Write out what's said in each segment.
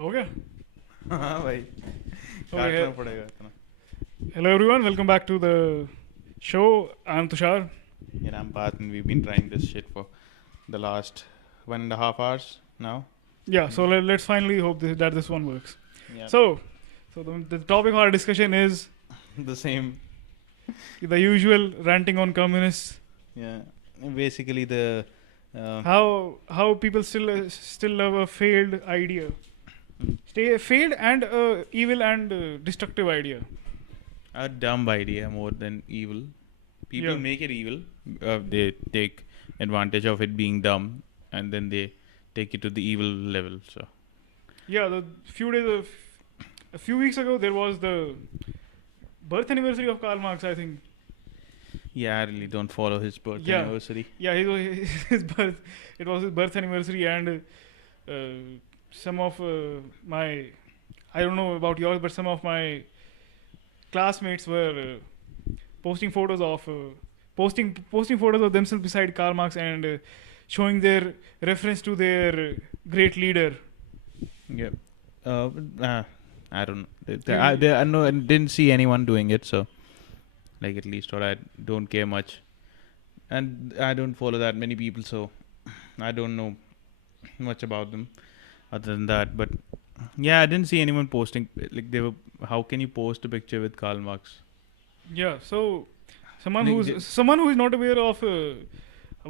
हो गया. हाँ भाई Okay. काटना पड़ेगा इतना. Hello everyone. Welcome back to the show. I'm Tushar. Yeah, I'm Path and we've been trying this shit for the last 1.5 hours now. Yeah. So let's finally hope that this one works. Yeah. So the topic of our discussion is The same. the usual ranting on communists. Yeah. Basically the How people still love a failed idea. Stay failed and evil and destructive idea. a dumb idea more than evil. People Yeah. make it evil. They take advantage of it being dumb and then they take it to the evil level. So Yeah. A few weeks ago, there was the birth anniversary of Karl Marx. I think. yeah, I really don't follow his birth Yeah. anniversary. Yeah, his birth. It was his birth anniversary, and some of my, I don't know about yours, but some of my classmates were posting photos of posting photos of themselves beside Karl Marx and showing their reference to their great leader. Yeah. Uh, I don't know. You- I know I didn't see anyone doing it, so like at least, or I don't care much, and I don't follow that many people, so I don't know much about them other than that. But yeah, I didn't see anyone posting like they were. How can you post a picture with Karl Marx? Yeah, so someone Like, someone who is not aware of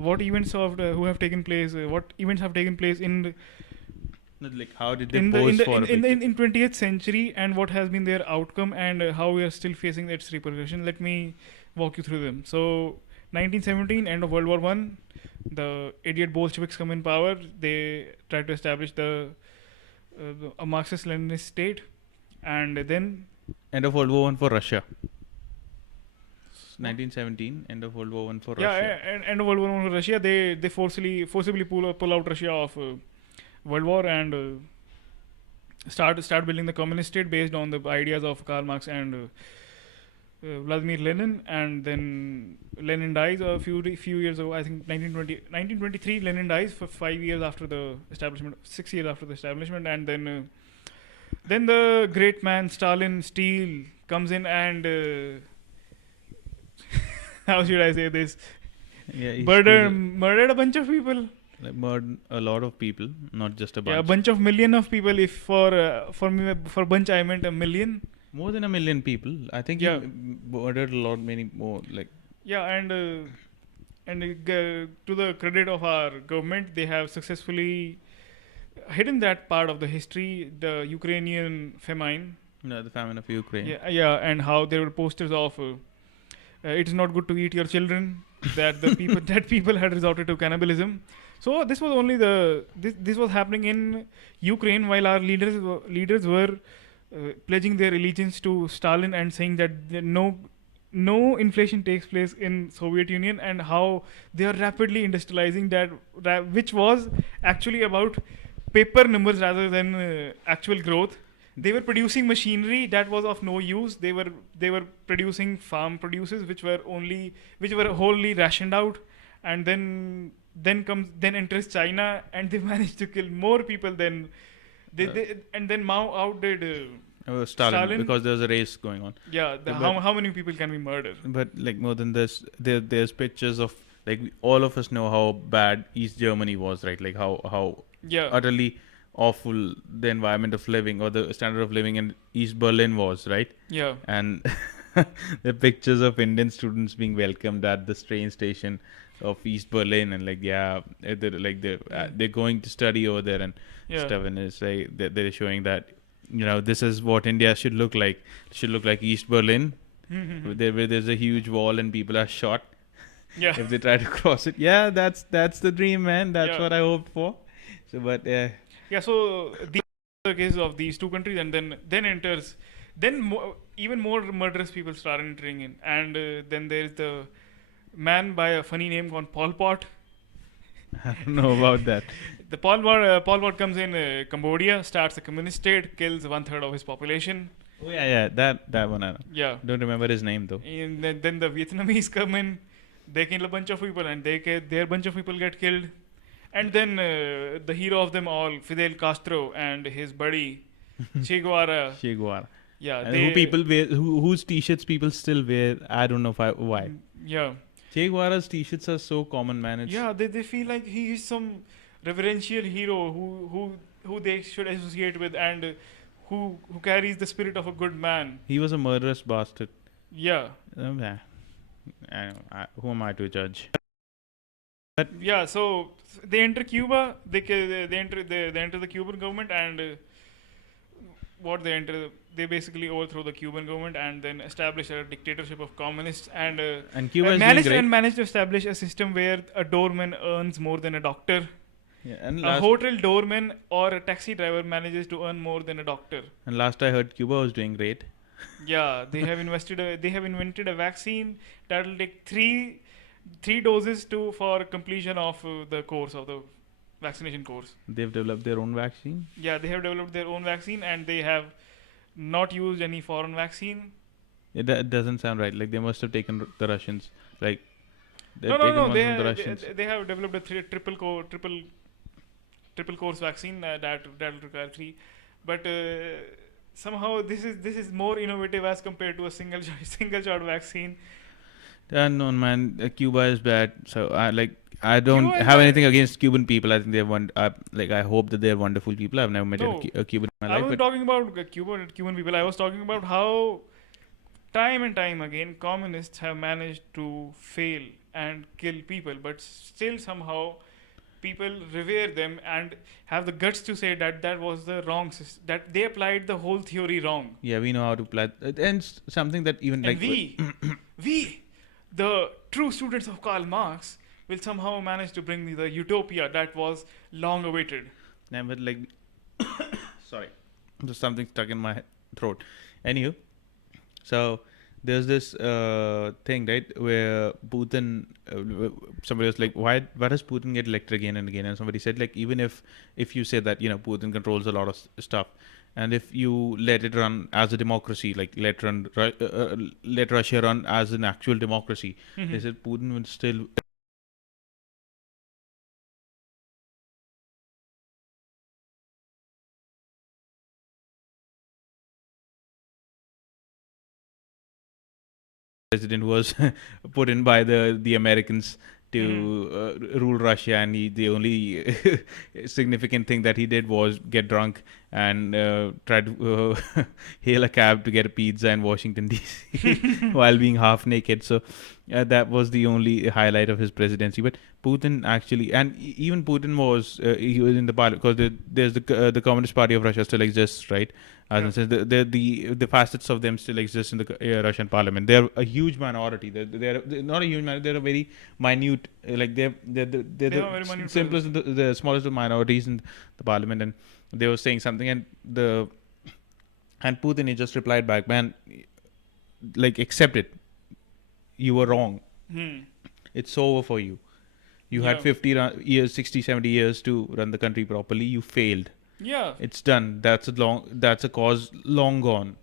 what events of who have taken place, what events have taken place like how did they in the pose for a picture? in 20th century and what has been their outcome and how we are still facing its repercussion. Let me walk you through them. So 1917, end of World War One, the idiot Bolsheviks come in power. They try to establish a Marxist-Leninist state, and then End of World War One for Russia. 1917, end of World War One for Russia. and end of World War One for Russia, they forcibly pull out Russia of World War and start building the communist state based on the ideas of Karl Marx and Vladimir Lenin. And then Lenin dies a few years ago. I think 1923 Lenin dies for 5 years after the establishment, 6 years after the establishment, and then the great man Stalin Steel comes in and how should I say this? Yeah, he's Murdered a bunch of people. like murdered a lot of people, not just a bunch. Yeah, a bunch of million of people. If for me for bunch I meant a million. More than a million people. I think Yeah. he murdered a lot, many more. Like Yeah, and to the credit of our government, they have successfully hidden that part of the history, the Ukrainian famine. the famine of Ukraine. Yeah, and how there were posters of it is not good to eat your children. That the people that people had resorted to cannibalism. So this was only this was happening in Ukraine while our leaders were pledging their allegiance to Stalin and saying that no inflation takes place in Soviet Union, and how they are rapidly industrializing which was actually about paper numbers rather than actual growth. They were producing machinery that was of no use. They were producing farm produces which were wholly rationed out, and then enters China, and they managed to kill more people than and then Mao outdid Stalin, because there was a race going on. how many people can we murder? But like more than this, there's pictures of like all of us know how bad East Germany was, right? Like how Yeah, utterly awful the environment of living or the standard of living in East Berlin was, right? yeah, And the pictures of Indian students being welcomed at the train station of East Berlin, and like they're going to study over there and yeah. stuff, and it's like they're showing that this is what India should look like. It should look like East Berlin, where there's a huge wall and people are shot Yeah. if they try to cross it. Yeah, that's the dream, man. That's Yeah. what I hoped for. So, but Yeah, so the cases of these two countries, and then even more murderous people start entering in, and then there's the man by a funny name called Pol Pot. I don't know about that. The Pol Pot comes in Cambodia, starts a communist state, kills 1/3 of his population. Oh yeah, that one. I Yeah, don't remember his name though. and then the Vietnamese come in, they kill a bunch of people, and their bunch of people get killed. And then the hero of them all, Fidel Castro, and his buddy Che Guevara. Che Guevara. Yeah, And who people wear, whose t-shirts people still wear. I don't know why. Yeah. Che Guevara's t-shirts are so common, man. Yeah, they feel like he is some reverential hero who they should associate with, and who carries the spirit of a good man. He was a murderous bastard. Yeah. Yeah. Who am I to judge? Yeah, so they enter Cuba. They enter the Cuban government, and they basically overthrow the Cuban government and then establish a dictatorship of communists, and Cuba is doing great. managed to establish a system where a doorman earns more than a doctor. Yeah, and A hotel doorman or a taxi driver manages to earn more than a doctor. And last I heard, Cuba was doing great. Yeah, they have invented a vaccine that will take three doses for completion of the course of the vaccination course. They've developed their own vaccine. Yeah, they have developed their own vaccine, and they have not used any foreign vaccine. It doesn't sound right. Like they must have taken the Russians. Like No. They have developed a triple course vaccine that will require 3, but somehow this is more innovative as compared to a single shot vaccine. No, man. Cuba is bad. So I don't Cuba is have bad. anything against Cuban people. I think I hope that they're wonderful people. I've never met a Cuban in my I life. wasn't talking about Cuban people. I was talking about how time and time again communists have managed to fail and kill people, but still somehow people revere them and have the guts to say that was the wrong system, that they applied the whole theory wrong. Yeah, we know how to play. And something that even And we, the true students of Karl Marx, will somehow manage to bring the utopia that was long awaited. never like. Sorry, there's something stuck in my throat. Anywho, so there's this thing, right, where Putin. Somebody was like, why does Putin get elected again and again? And somebody said, like, even if you say that Putin controls a lot of stuff, and if you let it run as a democracy, like let Russia run as an actual democracy, they said Putin would still. President was put in by the Americans to rule Russia, and the only significant thing that he did was get drunk and try to hail a cab to get a pizza in Washington D.C. while being half naked. So that was the only highlight of his presidency. But Putin actually, and even Putin was he was in the parliament, because there's the Communist Party of Russia still exists, right? As in says, the facets of them still exist in the Russian parliament. They're a huge minority. They're not a huge minority. They're a very minute. Like they're the simplest, the smallest of minorities in the parliament. And they were saying something, and Putin, he just replied back, man, like, accept it. You were wrong. It's over for you. You had 50 years, 60, 70 years to run the country properly. You failed. Yeah, it's done. That's a cause long gone.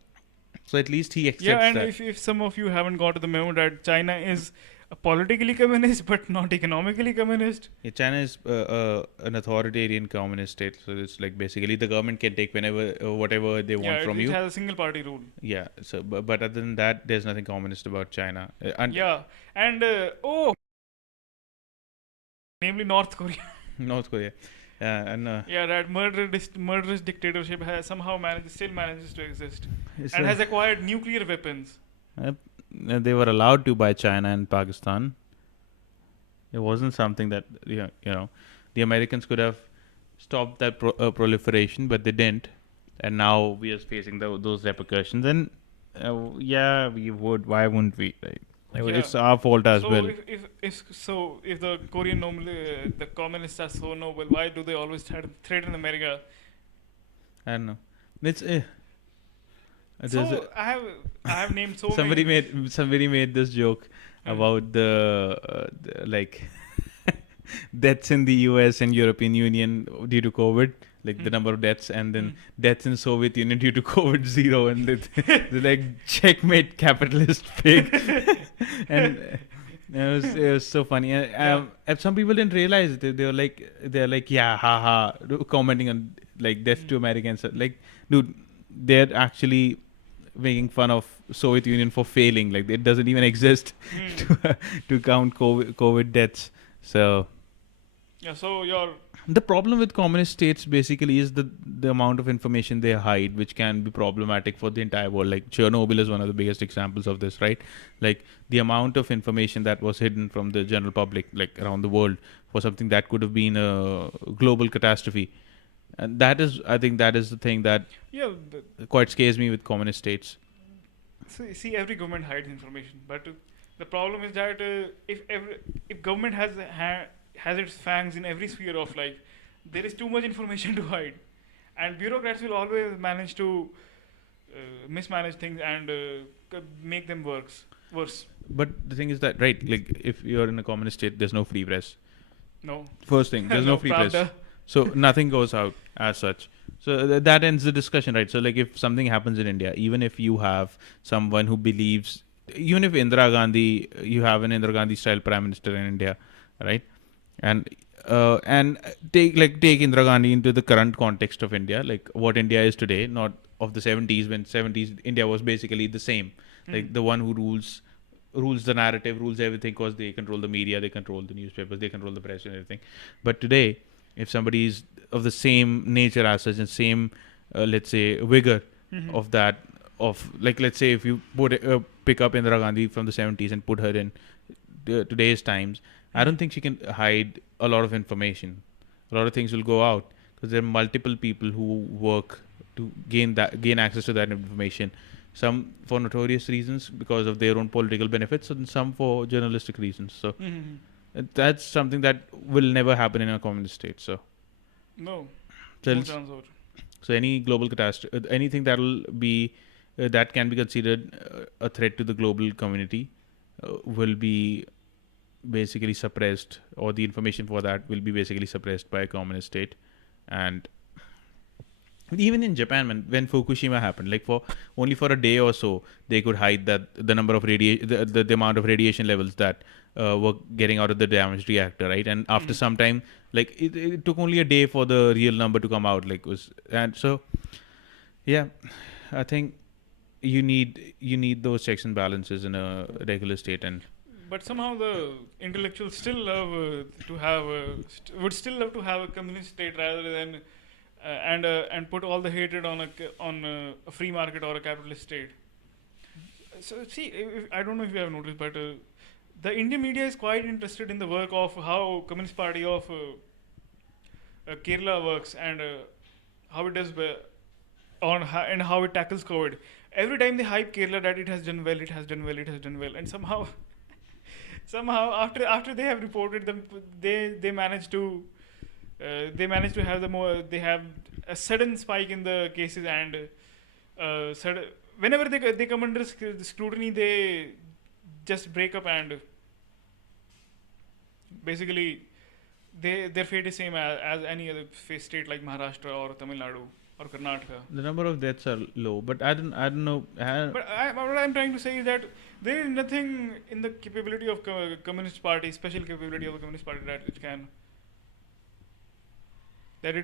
So at least he accepts that. Yeah, and if some of you haven't got to the memo that China is politically communist but not economically communist. Yeah, China is an authoritarian communist state. So it's like basically the government can take whatever they want from you. Yeah, it has a single party rule. Yeah. So but other than that, there's nothing communist about China. Namely North Korea. North Korea. That murderous dictatorship still manages to exist and has acquired nuclear weapons. They were allowed to by China and Pakistan. It wasn't something that the Americans could have stopped that proliferation, but they didn't, and now we are facing those repercussions. And we would. Why wouldn't we? Right? It's our fault as well. If the Korean the communists are so noble, why do they always threaten America? I don't know. It's I have named so somebody many. Somebody made this joke about the deaths in the US and European Union due to COVID, like the number of deaths, and then deaths in Soviet Union due to COVID 0, and they're like, checkmate capitalist pig. And It was so funny. And some people didn't realize it. They're like, yeah, haha, commenting on like death to Americans. Like, dude, they're actually making fun of Soviet Union for failing. Like, it doesn't even exist to count COVID deaths. So Yeah. So your the problem with communist states basically is the amount of information they hide, which can be problematic for the entire world. Like Chernobyl is one of the biggest examples of this, right? Like the amount of information that was hidden from the general public, like around the world, for something that could have been a global catastrophe. And that is, I think, that is the thing that yeah. quite scares me with communist states. See, every government hides information, but the problem is that if government has its fangs in every sphere of life, there is too much information to hide, and bureaucrats will always manage to mismanage things and make them worse. But the thing is that, right, like if you're in a communist state, there's no free press. No. First thing, there's no free press. Pravda. So nothing goes out as such. So that ends the discussion, right? So like if something happens in India, even if you have someone who believes, even if Indira Gandhi, you have an Indira Gandhi style prime minister in India, right? And take Indira Gandhi into the current context of India, like what India is today, not of the 70s, when 70s India was basically the same, like the one who rules the narrative, rules everything, because they control the media, they control the newspapers, they control the press and everything. But today, if somebody is of the same nature as such and same, let's say, vigor of that, of like, let's say if you pick up Indira Gandhi from the 70s and put her in today's times, I don't think she can hide a lot of information. A lot of things will go out because there are multiple people who work to gain access to that information. Some for notorious reasons because of their own political benefits, and some for journalistic reasons. So that's something that will never happen in a communist state. So No. so, No chance over. so any global catastrophe, anything that will be that can be considered a threat to the global community, will be basically suppressed, or the information for that will be basically suppressed by a communist state. And even in Japan, when Fukushima happened, like for a day or so, they could hide that the number of the amount of radiation levels that were getting out of the damaged reactor, right? And after some time, like it took only a day for the real number to come out. And so, yeah, I think you need those checks and balances in a regular state. And But somehow the intellectuals still love to have would still love to have a communist state rather than and put all the hatred on a free market or a capitalist state. So see, I don't know if you have noticed, but the Indian media is quite interested in the work of how Communist Party of Kerala works and how it does and how it tackles COVID. Every time they hype Kerala that it has done well, it has done well, it has done well, and somehow after they have reported them, they manage to have they have a sudden spike in the cases, and whenever they come under scrutiny, they just break up, and basically their fate is same as any other state like Maharashtra or Tamil Nadu or Karnataka. the number of deaths are low, but I don't know. But what I'm trying to say is that there is nothing in the capability of Communist Party, special capability of the Communist Party, that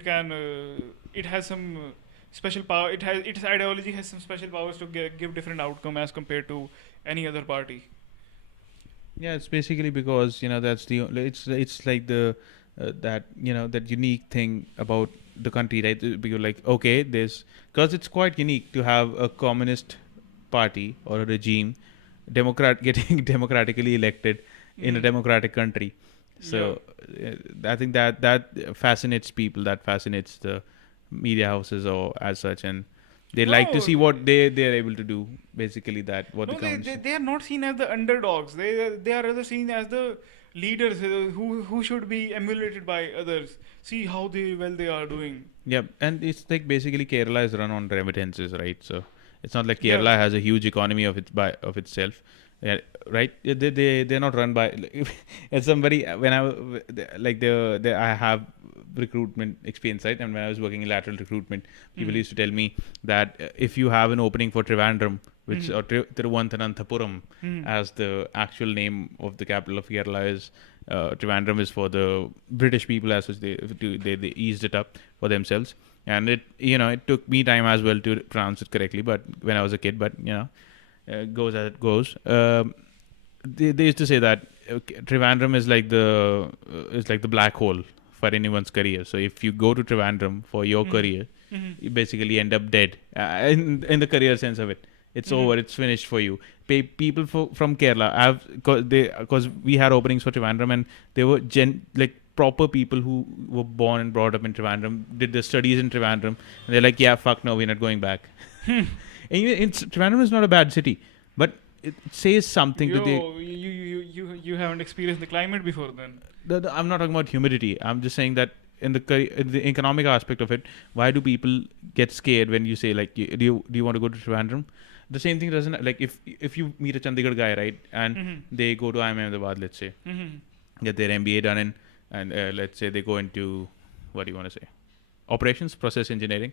it has some special power. Its ideology has some special powers to give different outcome as compared to any other party. Yeah, it's basically because that's it's like the that that unique thing about the country, right? Because like, okay, because it's quite unique to have a communist party or a regime getting democratically elected in a democratic country. So I think that fascinates people, that fascinates the media houses or as such, and they like to see what they're able to do. Basically, they are not seen as the underdogs. They are rather seen as the leaders who should be emulated by others. See how they are doing. Yeah, and it's like basically Kerala is run on remittances, right? So it's not like Kerala has a huge economy of itself. Yeah, right. They're not run by. It's somebody when like I have recruitment experience, right? And when I was working in lateral recruitment, people used to tell me that if you have an opening for Trivandrum, which or Tiruvananthapuram, as the actual name of the capital of Kerala is, Trivandrum is for the British people, as such. They eased it up for themselves, and it took me time as well to pronounce it correctly. But when I was a kid, but goes as it goes. They used to say that Trivandrum is like the black hole for anyone's career. So if you go to Trivandrum for your career, you basically end up dead in the career sense of it. It's over. It's finished for you. People from Kerala because we had openings for Trivandrum, and they were proper people who were born and brought up in Trivandrum, did their studies in Trivandrum, and they're like, yeah, fuck no, we're not going back. And Trivandrum is not a bad city, but it says something that you haven't experienced the climate before then. I'm not talking about humidity. I'm just saying that in the economic aspect of it, why do people get scared when you say like, do you want to go to Trivandrum? The same thing doesn't, like, if you meet a Chandigarh guy, right, and they go to IIM Ahmedabad, let's say, get their MBA done and let's say they go into, what do you want to say, operations, process engineering,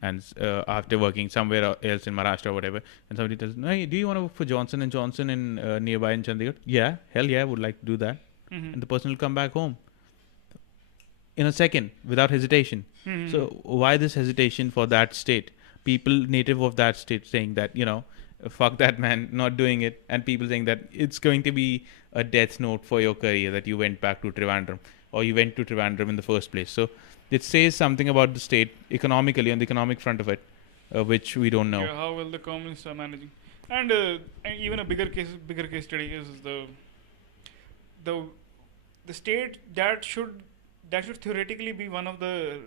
and after working somewhere else in Maharashtra or whatever, and somebody tells, hey, do you want to work for Johnson & Johnson in nearby in Chandigarh? Yeah, hell yeah, I would like to do that. And the person will come back home in a second without hesitation. So why this hesitation for that state? People native of that state saying that, fuck that man, not doing it, and people saying that it's going to be a death note for your career that you went back to Trivandrum, or you went to Trivandrum in the first place. So it says something about the state economically, on the economic front of it, which we don't know. Yeah, how well the communists are managing, and even a bigger case study is the state that should theoretically be one of the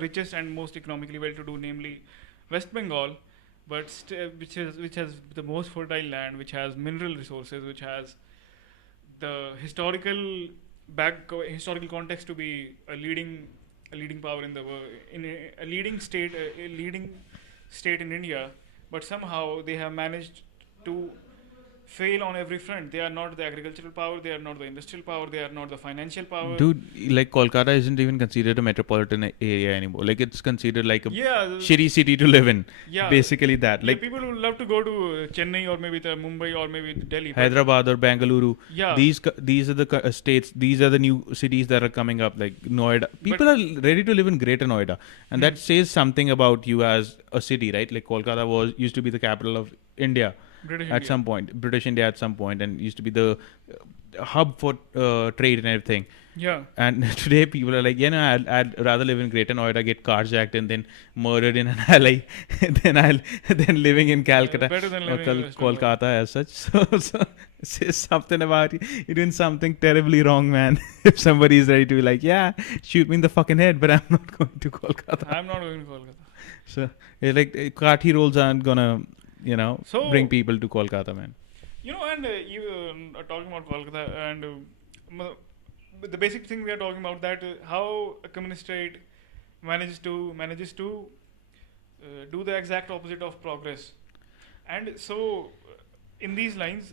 richest and most economically well-to-do, namely West Bengal, but which has the most fertile land, which has mineral resources, which has the historical context to be a leading power in the world, in a leading state in India, but somehow they have managed to fail on every front. They are not the agricultural power, they are not the industrial power, they are not the financial power. Dude, like Kolkata isn't even considered a metropolitan area anymore. Like it's considered like a shitty city to live in. Yeah, basically that. Like people would love to go to Chennai or maybe the Mumbai or maybe Delhi, Hyderabad or Bengaluru. Yeah, these are the states. These are the new cities that are coming up. Like Noida, people are ready to live in Greater Noida, and that says something about you as a city, right? Like Kolkata used to be the capital of India. British India at some point, and used to be the hub for trade and everything. Yeah. And today people are like, I'd rather live in Greater Noida, get carjacked and then murdered in an alley than living in Calcutta or Kolkata as such. So it says something about you're doing something terribly wrong, man. If somebody is ready to be like, yeah, shoot me in the fucking head, but I'm not going to Kolkata. I'm not going to Kolkata. So like Kathi rolls aren't gonna bring people to Kolkata, man. And you talking about Kolkata, and the basic thing we are talking about, that how a communist state manages to do the exact opposite of progress. And so in these lines,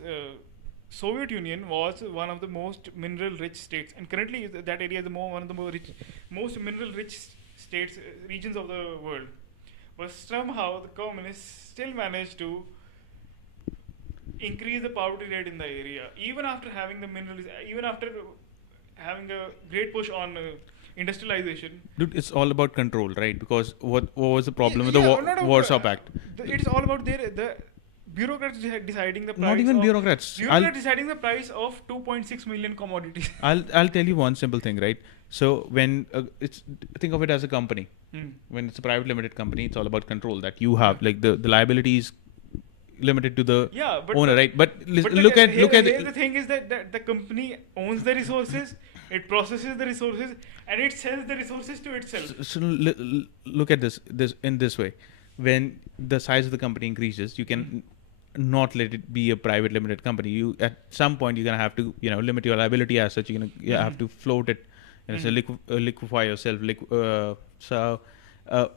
Soviet Union was one of the most mineral rich states, and currently that area is one of the most mineral rich states, regions of the world. But somehow the communists still managed to increase the poverty rate in the area, even after having the minerals, even after having a great push on industrialization. Dude, it's all about control, right? Because what was the problem with the Warsaw Pact? It's all about the bureaucrats deciding the price. Not even bureaucrats. Deciding the price of 2.6 million commodities. I'll tell you one simple thing, right? So when think of it as a company. When it's a private limited company, it's all about control, that you have like the liability is limited to the owner, right? But look at the thing is that the company owns the resources, it processes the resources, and it sells the resources to itself. So look at this in this way. When the size of the company increases, you can not let it be a private limited company. You at some point you're gonna have to limit your liability as such. You're gonna have to float it. So liquefy yourself.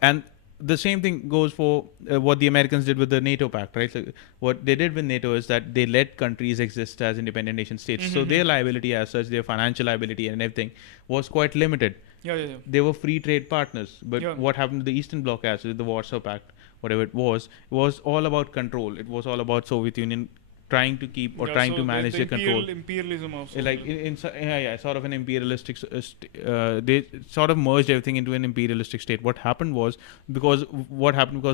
And the same thing goes for what the Americans did with the NATO pact, right? So what they did with NATO is that they let countries exist as independent nation states. So their liability as such, their financial liability and everything was quite limited. Yeah. They were free trade partners. But Yeah. what happened to the Eastern Bloc as with the Warsaw Pact, whatever it was all about control. It was all about Soviet Union trying to keep or trying so to manage the their control. imperialism of Soviet. Like sort of an imperialistic they sort of merged everything into an imperialistic state. What happened because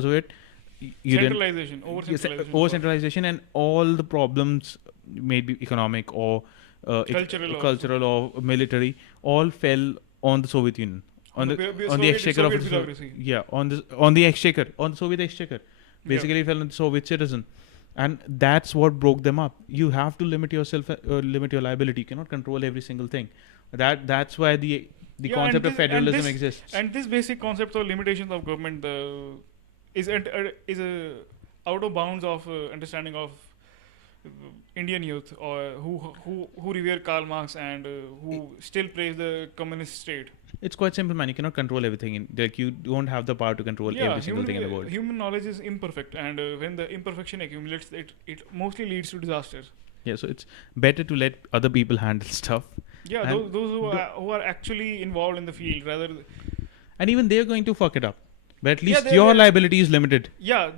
of it, you didn't centralization, over centralization, over centralization, and all the problems, maybe economic or cultural or military, all fell on the Soviet Union, on the exchequer of bureaucracy. on the exchequer, on the Soviet exchequer. Basically, fell on the Soviet citizen. And that's what broke them up. You have to limit yourself, limit your liability. You cannot control every single thing. That's why the concept of federalism exists. And this basic concept of limitations of government is out of bounds of understanding of Indian youth, or who revere Karl Marx and who still praise the communist state. It's quite simple, man. You cannot control everything. You don't have the power to control every single thing in the world. Human knowledge is imperfect, and when the imperfection accumulates, it mostly leads to disaster. Yeah, so it's better to let other people handle stuff. Yeah, those who are actually involved in the field, rather. And even they're going to fuck it up. But at least your liability is limited. Yeah,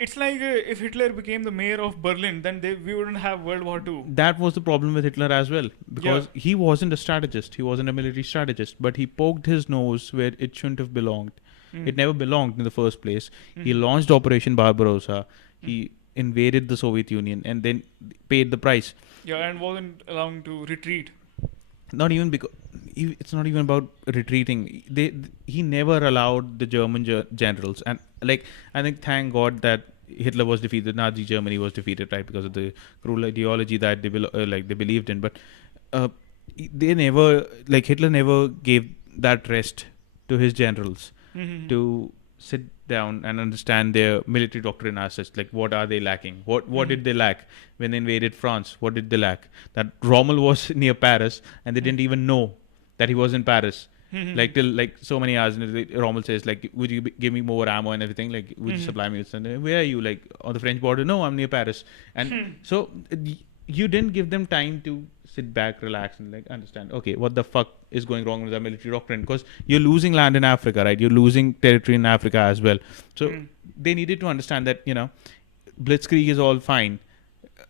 it's like if Hitler became the mayor of Berlin, then we wouldn't have World War II. That was the problem with Hitler as well, because he wasn't a strategist. He wasn't a military strategist, but he poked his nose where it shouldn't have belonged. It never belonged in the first place. He launched Operation Barbarossa. He invaded the Soviet Union and then paid the price. Yeah, and wasn't allowed to retreat. Not even because it's not even about retreating. He never allowed the German generals, and like I think thank God that Hitler was defeated. Nazi Germany was defeated, right, because of the cruel ideology that they believed in. But they never, like Hitler never gave that rest to his generals to sit down and understand their military doctrine as such. Like, what are they lacking? What did they lack when they invaded France? What did they lack? That Rommel was near Paris and they didn't even know that he was in Paris. Like till like so many hours, and Rommel says like, "Would you give me more ammo and everything? Like, would you supply me with something? Where are you? Like on the French border? No, I'm near Paris." And so you didn't give them time to sit back, relax, and like understand. Okay, what the fuck is going wrong with our military doctrine? Because you're losing land in Africa, right? You're losing territory in Africa as well. So they needed to understand that blitzkrieg is all fine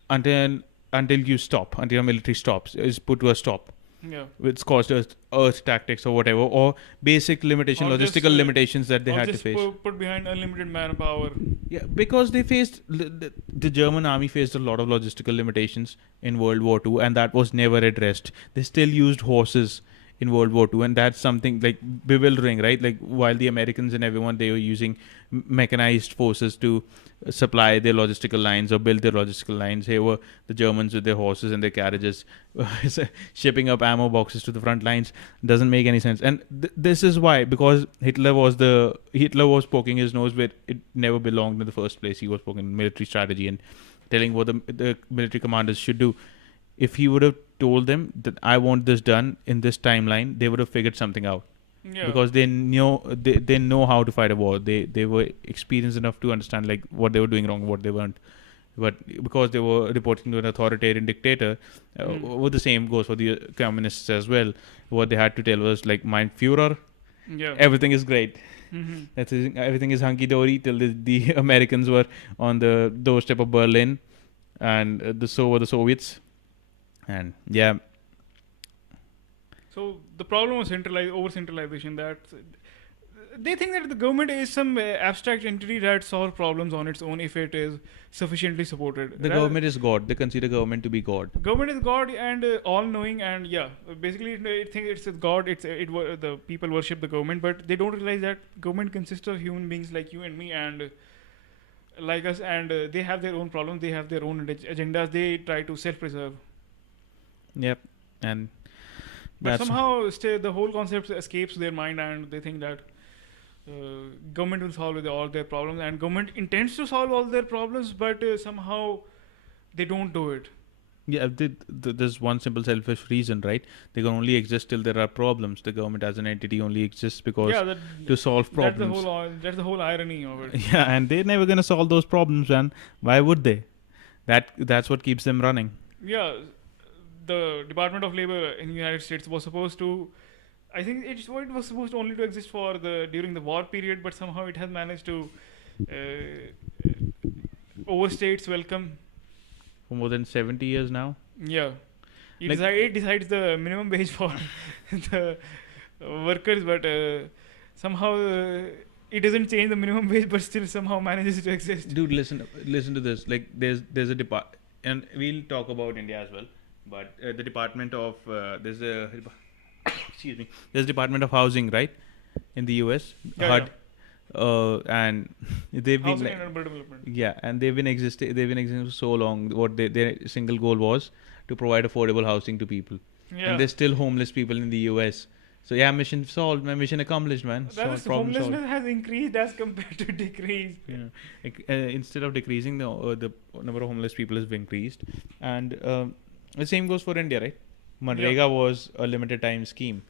until you stop, until your military stops, is put to a stop. Yeah. It's caused earth tactics or whatever, or basic logistical limitations that they had to face. Put behind unlimited manpower. Yeah, because they faced the German army faced a lot of logistical limitations in World War II, and that was never addressed. They still used horses in World War II, and that's something like bewildering, right? Like while the Americans and everyone, they were using mechanized forces to supply their logistical lines or build their logistical lines. Here were the Germans with their horses and their carriages shipping up ammo boxes to the front lines. Doesn't make any sense. And this is why, because Hitler was poking his nose where it never belonged in the first place. He was poking military strategy and telling what the military commanders should do. If he would have told them that I want this done in this timeline, they would have figured something out. Yeah. Because they know how to fight a war. They were experienced enough to understand like what they were doing wrong, what they weren't. But because they were reporting to an authoritarian dictator, the same goes for the communists as well. What they had to tell was like, "Mein Führer, everything is great. Everything is hunky dory." Till the Americans were on the doorstep of Berlin, and so were the Soviets. And yeah. So the problem was over centralization. That they think that the government is some abstract entity that solves problems on its own if it is sufficiently supported. The government is God. They consider government to be God. Government is God and all-knowing, and basically they think it's God. The people worship the government, but they don't realize that government consists of human beings like you and me and like us, and they have their own problems. They have their own agendas. They try to self-preserve. Yep, and but somehow the whole concept escapes their mind, and they think that government will solve all their problems, and government intends to solve all their problems, but somehow they don't do it. Yeah, there's one simple selfish reason, right? They can only exist till there are problems. The government as an entity only exists because Yeah, to solve problems. that's the whole irony of it. Yeah, and they're never gonna solve those problems, man. Why would they? That's what keeps them running. Yeah, the Department of Labor in the United States was supposed to. I think it was supposed only to exist for the during the war period, but somehow it has managed to overstay its welcome. For more than 70 years now. Yeah, Like- it decides the minimum wage for the workers, but somehow it doesn't change the minimum wage, but still somehow manages to exist. Dude, listen to this. Like there's a and we'll talk about India as well. But the Department of there's a excuse me. There's Department of Housing, right, in the U.S. Yeah, HUD. And they've been Housing like, and urban development. yeah, and they've been existing for so long. What their single goal was to provide affordable housing to people, Yeah, and there's still homeless people in the U.S. So yeah, mission solved. My mission accomplished, man. that Solved, is problem solved. homelessness has increased as compared to decreased. Yeah. Instead of decreasing, the number of homeless people has increased, and the same goes for India, right? Manrega was a limited time scheme,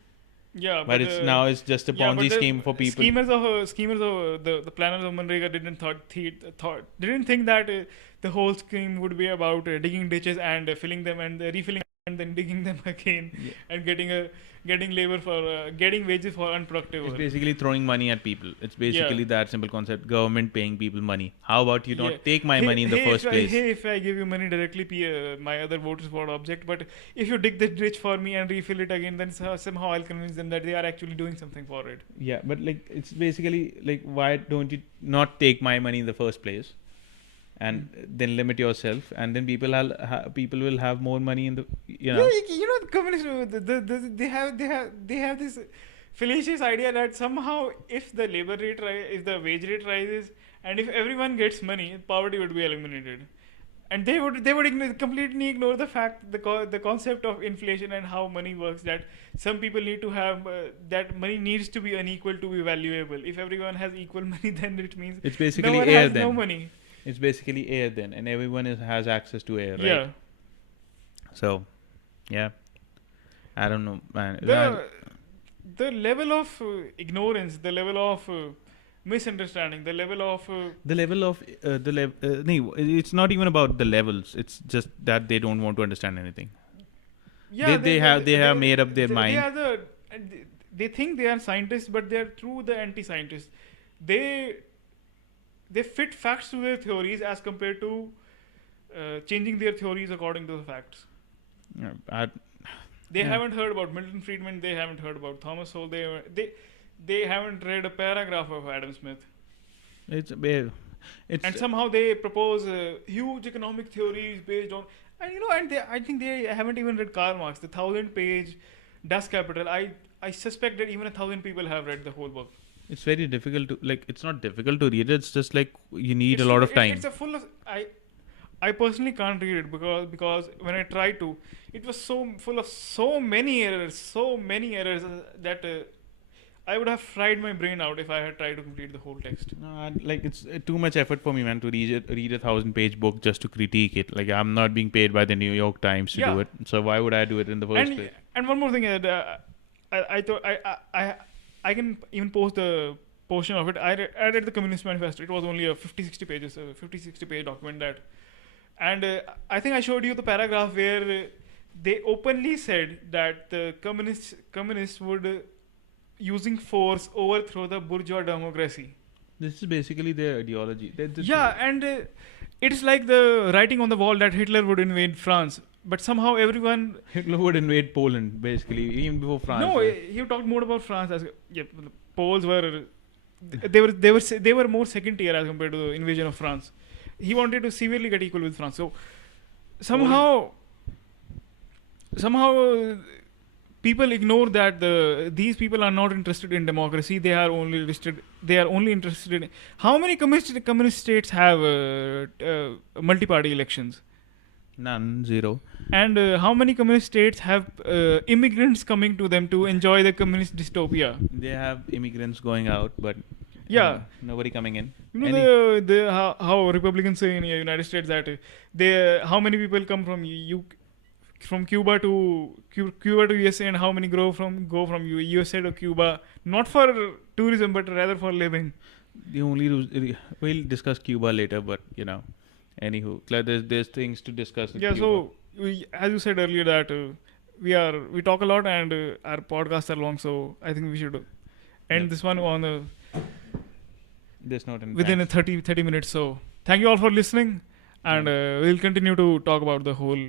Yeah, but it's now it's just a yeah, but Ponzi the scheme for people. Schemers of the planners of Manrega didn't think that the whole scheme would be about digging ditches and filling them and refilling and then digging them again Yeah. and getting labor for getting wages for unproductive It's work. basically throwing money at people. It's basically Yeah. that simple concept. Government paying people money. How about you not Yeah. take my money in the first place? If I give you money directly, my other voters for object. But if you dig the ditch for me and refill it again, then somehow I'll convince them that they are actually doing something for it. Yeah, but like it's basically like why don't you not take my money in the first place, and then limit yourself, and then people will have more money in the you know. You know, the communists they have this fallacious idea that somehow if the if the wage rate rises, and if everyone gets money, poverty would be eliminated. And they would completely ignore the fact the concept of inflation and how money works. That some people need to have that money needs to be unequal to be valuable. If everyone has equal money, then it means It's basically no one air has then. no money. It's basically air then, and everyone has access to air, right? Yeah. So, yeah, I don't know, man. The level of ignorance, the level of misunderstanding, the level of The level of no, it's not even about the levels. It's just that they don't want to understand anything. yeah, They have made up their mind. They are they think they are scientists, but they are true the anti-scientists. They fit facts to their theories as compared to changing their theories according to the facts. Yeah, They Yeah. haven't heard about Milton Friedman. They haven't heard about Thomas Sowell. They haven't read a paragraph of Adam Smith. it's And somehow they propose huge economic theories based on, and I think they haven't even read Karl Marx, the 1,000-page Das Kapital. I suspect that even 1,000 people have read the whole book. It's very difficult to like. It's not difficult to read. It's just like you need a lot of time. It's a full of I personally can't read it because when I tried to, it was so full of so many errors that I would have fried my brain out if I had tried to complete the whole text. No, like it's too much effort for me, man, to read a 1,000-page book just to critique it. Like I'm not being paid by the New York Times to Yeah. do it. So why would I do it in the first place? And one more thing, I thought I can even post the portion of it. I read the Communist Manifesto. It was only a 50-60 pages, 50-60 page document that, and I think I showed you the paragraph where they openly said that the communists would using force overthrow the bourgeois democracy. This is basically their ideology. Yeah, and it's like the writing on the wall that Hitler would invade France, but somehow everyone. Hitler would invade Poland, basically, even before France. No, he talked more about France as the Poles were. They were more second tier as compared to the invasion of France. He wanted to severely get equal with France. So somehow people ignore that these people are not interested in democracy. They are only interested in how many communist states have multi-party elections. None, zero. And how many communist states have immigrants coming to them to enjoy the communist dystopia? They have immigrants going out, but Yeah. nobody coming in. You know how Republicans say in the United States that how many people come from from Cuba to Cuba to USA, and how many go from USA to Cuba, not for tourism but rather for living. The only we'll discuss Cuba later, but anywho, like there's things to discuss. With Yeah. Cuba. So as you said earlier that we talk a lot and our podcasts are long, so I think we should end this one on This note and within a 30 minutes. So thank you all for listening, and we'll continue to talk about the whole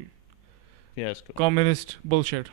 yes, communist bullshit.